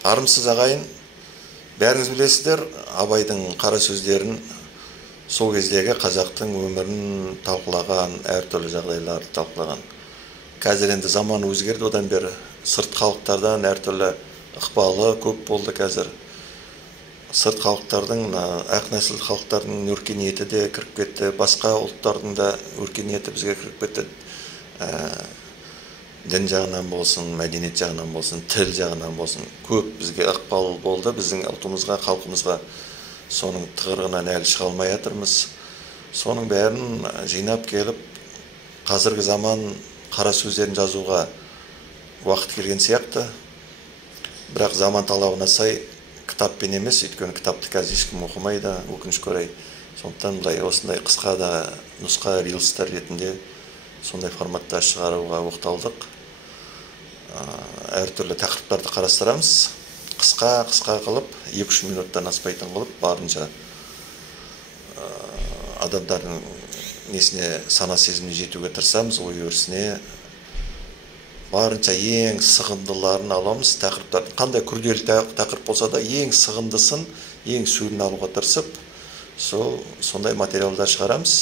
Армысыз ағайын, бәріңіз білесіздер, Абайдың қара сөздерін сол кездегі қазақтың өмірін талқылаған, әртүрлі жағдайларды талқылаған. Қазір енді заман өзгерді, одан бері сырт халықтардан әртүрлі ықпалы көп болды қазір. Сырт халықтардың, ақ нәсіл халықтардың өркениеті де кіріп кетті, басқа ұлттардың да өркениеті бізге кіріп кетті. Дін жағынан болсын, мәдениет жағынан болсын, тіл жағынан болсын, көп бізге ықпал болды, біздің ұлтымызға, халқымызға. Соның тығырығынан әлі шыға алмай жатырмыз. Соның бәрін жинап келіп, қазіргі заман қара сөздерін жазуға уақыт келген сияқты. Бірақ заман талабына сай кітаппен емес, өйткені кітапты қазір ешкім оқымайды, өкінішке орай. Сондықтан осындай қысқа да нұсқа рилстар ретінде сондай форматта шығаруға оқталдық. Әртүрлі тақырыптарды қарастырамыз. Қысқа қылып, 2-3 минуттан аспайтын қылып, барынша адамдардың несіне, сана сезіміне жетуге тырысамыз, ой өрісіне. Барынша ең сығындыларын аламыз, тақырыптардың. Қандай күрделі тақырып болса да, ең сығындысын, ең сүйін алуға тырысып, сондай материалдар шығарамыз.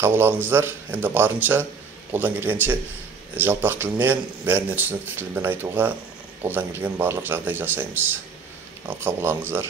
Қабыл алыңыздар, енді барынша қолдан келгенше жалпақ тілмен, бәріне түсінікті тілмен айтуға қолдан келген барлық жағдай жасаймыз. Ал қабыл алыңыздар.